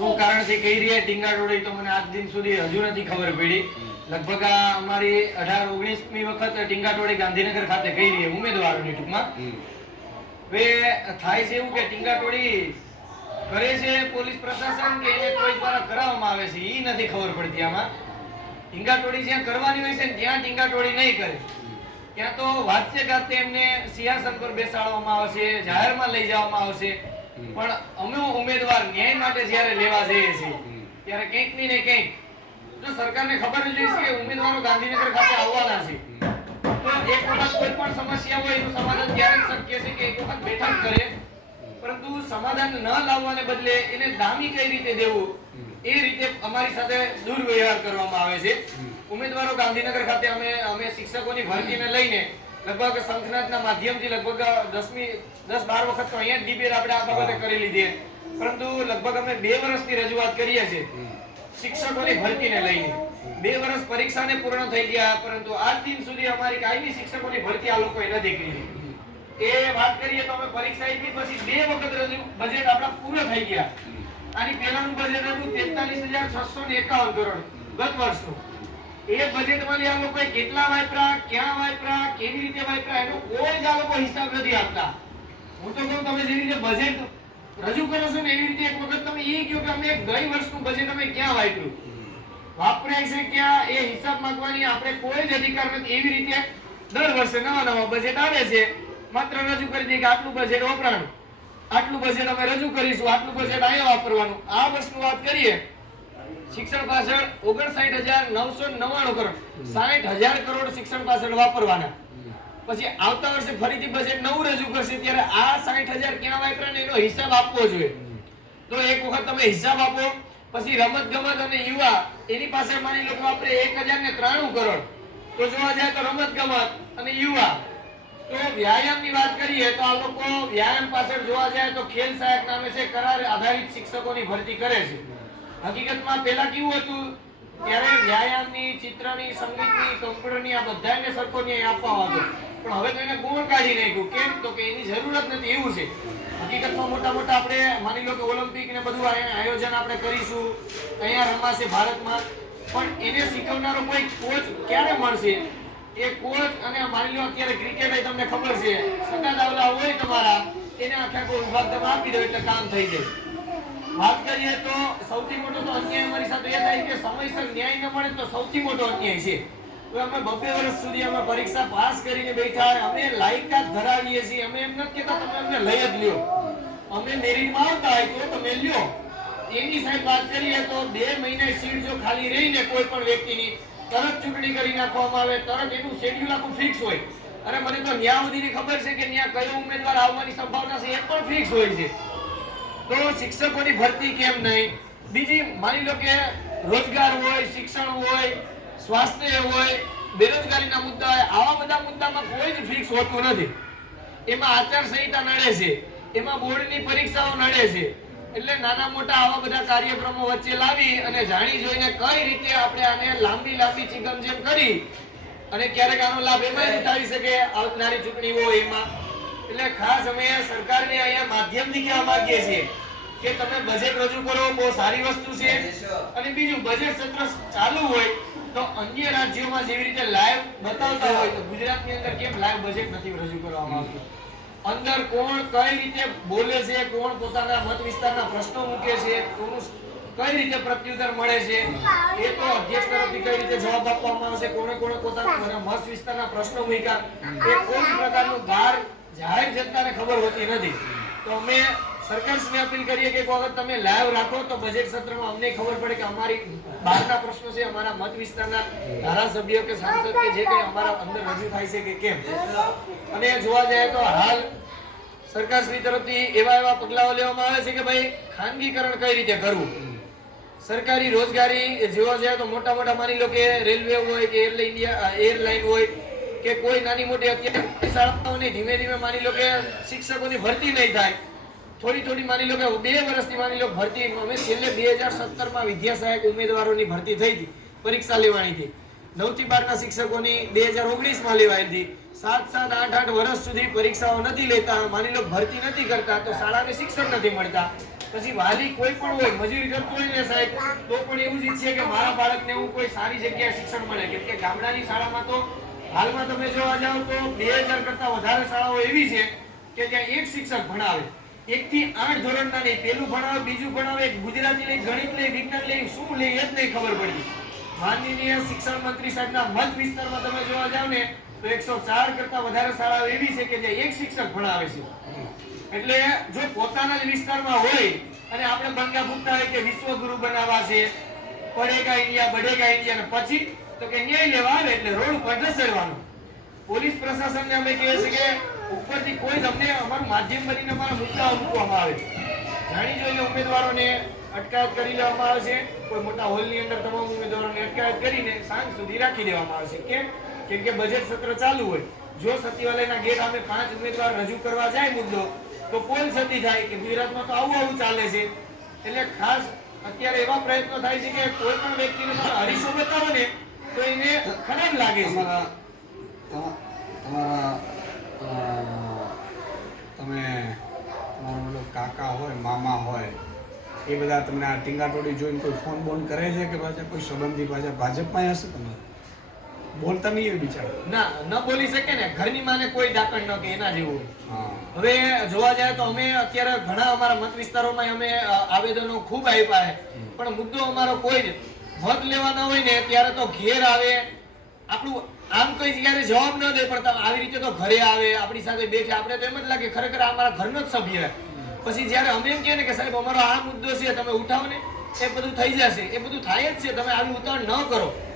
શું કારણથી રહ્યા? ટીંગા ડોળી તો મને આજ દિન સુધી હજુ નથી ખબર પડી. લગભગ આ અમારી અઢાર ઓગણીસમી વખત ટીંગાટોળી ગાંધીનગર ખાતે કહી રહી ઉમેદવારોની ટૂંકમાં. હવે થાય છે એવું કે ટીંગાટોળી કરે છે પોલીસ પ્રશાસન કે એને કોઈ દ્વારા કરાવવામાં આવે છે એ નથી ખબર પડતી આમાં. ટીંગાટોળી જ્યાં કરવાની હોય છે ને ત્યાં ટીંગાટોળી નહીં કરે. ત્યાં તો વાચ્ય ગાતે એમને સિંહાસન પર બેસાડવામાં આવશે જાહેરમાં લઈ જવામાં આવશે. પણ અમે ઉમેદવાર ન્યાય માટે જ્યારે લેવા જઈએ છીએ ત્યારે કંઈક ને કંઈક જો સરકારને ખબર જ હોય છે કે ઉમેદવારો ગાંધીનગર ખાતે આવવાના છે. તો એક વખત કોઈ પણ સમસ્યા હોય એનું સમાધાન ત્યારે જ શક્ય છે કે એક વખત બેઠક કરે. પરંતુ સમાધાન ન લાવવાને બદલે એને દામી કઈ રીતે દેવું એ રીતે અમારી સાથે દુર્વ્યવહાર કરવામાં આવે છે. ઉમેદવારો ગાંધીનગર ખાતે અમે અમે શિક્ષકોની ભરતીને લઈને લગભગ શંખનાથના માધ્યમથી લગભગ દસમી દસ બાર વખત તો અહીંયા ડિબેટ આપણે આ બાબતે કરી લીધી પરંતુ લગભગ અમે બે વર્ષથી રજૂઆત કરીએ છીએ શિક્ષકોની ભરતીને લઈને. બે વર્ષ પરીક્ષાને પૂર્ણ થઈ ગયા પરંતુ આજ દિન સુધી અમારી કાયમી શિક્ષકોની ભરતી આ લોકોએ નથી કરી. એ વાત કરીએ તો અમે પરીક્ષા આપી પછી બે વખત રજૂ બજેટ આપણા પૂર્ણ થઈ ગયા. આની પહેલાનું બજેટ હતું તેતાલીસ હજાર છસો ને એકાવન કરોડ ગત વર્ષનું. એ બજેટમાં આ લોકો કેટલા વાપરા ક્યાં વાપરા કેવી રીતે વાપરા એનો કોઈ જ આ લોકો હિસાબ નથી આપતા. હું તો કહું તમે જે રીતે બજેટ રજૂ કરો છો ને એવી રીતે એક વખત તમે એ કહો કે અમે ગઈ વર્ષનું બજેટ અમે ક્યાં વાપર્યું વાપરાય છે ક્યાં? એ હિસાબ માંગવાની આપણે કોઈ જ અધિકાર નથી. એવી રીતે દર વર્ષે નવા નવા બજેટ આવે છે. માત્ર રજૂ કરી દઈએ કે આટલું બજેટ વપરાણું. આટલું બજેટ અમે રજૂ કરીશું, આટલું બજેટ અહીંયા વાપરવાનું. આ વસ્તુ વાત કરીએ શિક્ષણ પાછળ ઓગણસાઠ હજાર નવસો નવ્વાણું કરોડ. સાઠ હજાર કરોડ શિક્ષણ પાછળ વાપરવાના. પછી આવતા વર્ષે ફરીથી બજેટ નવું રજૂ કરશે, ત્યારે આ સાઠ હજાર ક્યાં વાપરા ને એનો હિસાબ આપવો જોઈએ. તો એક વખત તમે હિસાબ આપો, પછી રમત ગમત અને યુવા, એની પાસે માની લો આપણે એક હજાર ને ત્રાણું કરોડ. તો જોવા જાય તો રમત ગમત અને યુવા, તો વ્યાયામની વાત કરીએ તો આ લોકો વ્યાયામ પાછળ જોવા જાય તો ખેલ સહાયક નામે છે, કરાર આધારિત શિક્ષકોની ભરતી કરે છે. હકીકતમાં પહેલા કેવું હતું? ત્યારે વ્યાયામની, ચિત્રની, સંગીતની કમ્પ્યુટરની આ બધાને સરખો ન્યાય આપવામાં આવ્યો પણ હવે તો એને ગુણ કાઢી નાખ્યું. કેમ? તો કે એની જરૂરત નથી. એવું છે. હકીકતમાં મોટા મોટા આપણે માની લો કે ઓલિમ્પિક ને બધું આયોજન આપણે કરીશું. અહીંયા રમાશે ભારતમાં. પણ એને શીખવનારો કોઈ કોચ ક્યારે મળશે? એ કોચ અને માની લો અત્યારે ક્રિકેટ તમને ખબર છે. સગા દાવલા હોય તમારા, એને આખા કોઈ વિભાગ તમે આપી દો એટલે કામ થઈ જાય. વાત કરીએ તો સૌથી મોટો તો અન્યાય અમારી સાથે એ થાય કે સમયસર ન્યાય ન મળે તો સૌથી મોટો અન્યાય છે. અમે બબ્બે વર્ષ સુધી અમે પરીક્ષા પાસ કરીને બેઠા અમે લાયકાત ધરાવીએ છીએ. અમે એમ નથી કહેતા, તમે અમને લઈ જ લ્યો. અમે મેરિટમાં આવતા હોય તો તમે લ્યો. એની સાહેબ વાત કરીએ તો બે મહિને સીટ જો ખાલી રહીને કોઈ પણ વ્યક્તિની તરત ચૂંટણી કરી નાખવામાં આવે, તરત એનું શેડ્યુલ આખું ફિક્સ હોય. અને મને તો ન્યા સુધીની ખબર છે કે ન્યા કયો ઉમેદવાર આવવાની સંભાવના છે એ પણ ફિક્સ હોય છે. તો શિક્ષકોની ભરતી કેમ નહીં? બીજી, માની લો કે રોજગાર હોય, શિક્ષણ હોય, સ્વાસ્થ્ય હોય, બેરોજગારીના મુદ્દા હોય, આવા બધા મુદ્દામાં કોઈ જ ફિક્સ હોતું નથી. એમાં આચારસંહિતા નડે છે, એમાં બોર્ડની પરીક્ષાઓ નડે છે. એટલે નાના મોટા આવા બધા કાર્યક્રમો વચ્ચે લાવી અને જાણી જોઈને કઈ રીતે આપણે આને લાંબી લાંબી ચિકમજેમ કરી અને ક્યારેક આનો લાભ એમાં ઉઠાવી શકે. આવનારી ચૂંટણીઓ એમાં એટલે ખાસ અમે સરકારને અહીંયા માધ્યમથી કહેવા માંગીએ છીએ કે તમે બજેટ રજૂ કરો બહુ સારી વસ્તુ છે. અને બીજું બજેટ સત્ર ચાલુ હોય તો અન્ય રાજ્યોમાં જેવી રીતે લાઈવ બતાવતા હોય તો ગુજરાતની અંદર કેમ લાઈવ બજેટ નથી રજૂ કરવામાં આવતું? અંદર કોણ કઈ રીતે બોલે છે કોણ પોતાના મત વિસ્તારના પ્રશ્નો મૂકે છે કોનું કઈ રીતે પ્રત્યુત્તર મળે છે એ તો અધ્યક્ષ તરફથી કઈ રીતે જવાબ આપવામાં આવશે કોને કોને પોતાના મત વિસ્તારના પ્રશ્નો મૂક્યા એ કોઈ પ્રકારનું ધાર જાહેર જનતાને ખબર હોતી નથી. તો અમે સરકારશ્રીને અપીલ કરીએ કે એક વખત તમે લાઈવ રાખો તો બજેટ સત્રમાં અમને ખબર પડે કે અમારી બહારના પ્રશ્નો છે, અમારા મત વિસ્તારના ધારાસભ્યો કે સાંસદ કે જે કંઈ અમારા અંદર રજૂ થાય છે કે કેમ. અને જોવા જાય તો હાલ સરકારશ્રી તરફથી એવા એવા પગલાઓ લેવામાં આવે છે કે ભાઈ ખાનગીકરણ કઈ રીતે કરવું? સરકારી રોજગારી જોવા જાય તો મોટા મોટા માની લો કે રેલવે હોય કે એર ઇન્ડિયા એરલાઇન હોય કે કોઈ નાની મોટી અત્યારે શાળાઓની ધીમે ધીમે માની લો કે શિક્ષકોની ભરતી નહીં થાય. થોડી થોડી માની લો કે બે વર્ષની માની લો ભરતી, અમે છેલ્લે બે હજાર સત્તરમાં વિદ્યા સહાયક ઉમેદવારોની ભરતી થઈ હતી, પરીક્ષા લેવાની હતી. નવથી બારના શિક્ષકોની બે હજાર ઓગણીસમાં લેવાઈ હતી. સાત સાત, આઠ આઠ વર્ષ સુધી પરીક્ષાઓ નથી લેતા, માની લો ભરતી નથી કરતા, તો શાળાને શિક્ષણ નથી મળતા. પછી વાલી કોઈ પણ હોય, મજૂરી કરતો હોય ને સાહેબ, તો પણ એવું જ ઈચ્છે કે મારા બાળકને હું કોઈ સારી જગ્યાએ શિક્ષણ મળે. કેમ કે ગામડાની શાળામાં તો હાલમાં તમે જોવા જાઓ તો બે હજાર કરતા વધારે શાળાઓ એવી છે કે જ્યાં એક શિક્ષક ભણાવે. એક થી આઠ ધોરણના નહીં, પેલું ભણાવે, બીજું ભણાવે ગુજરાતી લઈ, ગણિત લઈ, વિજ્ઞાન લઈ, શું લઈ, એ જ નહીં ખબર પડી માનનીય શિક્ષણ મંત્રી સાહેબના મત વિસ્તારમાં તમે જોવા જાવ ને, તો એકસો ચાર કરતા વધારે શાળાઓ એવી છે કે જ્યાં એક શિક્ષક ભણાવે છે. એટલે જો પોતાના જ વિસ્તારમાં હોય, અને આપણે બંગા ભૂખતા હોય કે વિશ્વગુરુ બનાવવા છે પડેગા ઇન્ડિયા, બઢેગા ઇન્ડિયા પછી તો કે ન્યાય લેવા આવે એટલે રોડ ઉપર ઢસેડવાનું પોલીસ પ્રશાસનને અમે કહીએ છીએ કે ઉપરથી કોઈ જ અમને અમારું માધ્યમ બનીને અમારા મુદ્દાઓ મૂકવામાં આવે. જાણી જોઈને ઉમેદવારોને અટકાયત કરી લેવામાં આવે છે. કોઈ મોટા હોલની અંદર તમામ ઉમેદવારોને અટકાયત કરીને સાંજ સુધી રાખી દેવામાં આવે છે. કેમ? કેમ કે બજેટ સત્ર ચાલુ હોય. જો સચિવાલયના ગેટ અમે પાંચ ઉમેદવાર રજૂ કરવા જાય મુદ્દો, તો પોલ સતી થાય કે ગુજરાતમાં તો આવું આવું ચાલે છે. એટલે ખાસ અત્યારે એવા પ્રયત્નો થાય છે કે કોઈ પણ વ્યક્તિને તમે હરીસો બતાવો ને તો એને ખરાબ લાગે છે. તમારા તમારા તમે તમારા મતલબ કાકા હોય મામા હોય એ બધા તમને આ ટીંગાટોડી જોઈને કોઈ ફોન બોન કરે છે કે પાછા કોઈ સંબંધી પાછા ભાજપમાં હશે તમારે બોલતા નહીં એ બિચારા. ના ન બોલી શકે ને. ઘરની માને કોઈ ડાકણ ન કે એના જેવું હવે જોવા જાય તો અમે અત્યારે ઘણા અમારા મત વિસ્તારોમાં અમે આવેદનો ખૂબ આપ્યા છે. પણ મુદ્દો અમારો કોઈ જ મત લેવાના હોય ને ત્યારે તો ઘેર આવે. આપણું આમ કઈ જગ્યાએ જવાબ ન દે, પણ આવી રીતે તો ઘરે આવે, આપણી સાથે બેઠે. આપણે તો એમ જ લાગે, ખરેખર અમારા ઘરનો જ સભ્ય. પછી જ્યારે અમે એમ કહે ને કે, સાહેબ, અમારો આ મુદ્દો છે, તમે ઉઠાવો ને એ બધું થઈ જશે. એ બધું થાય જ છે. તમે આવી ઉતાવળ ન કરો.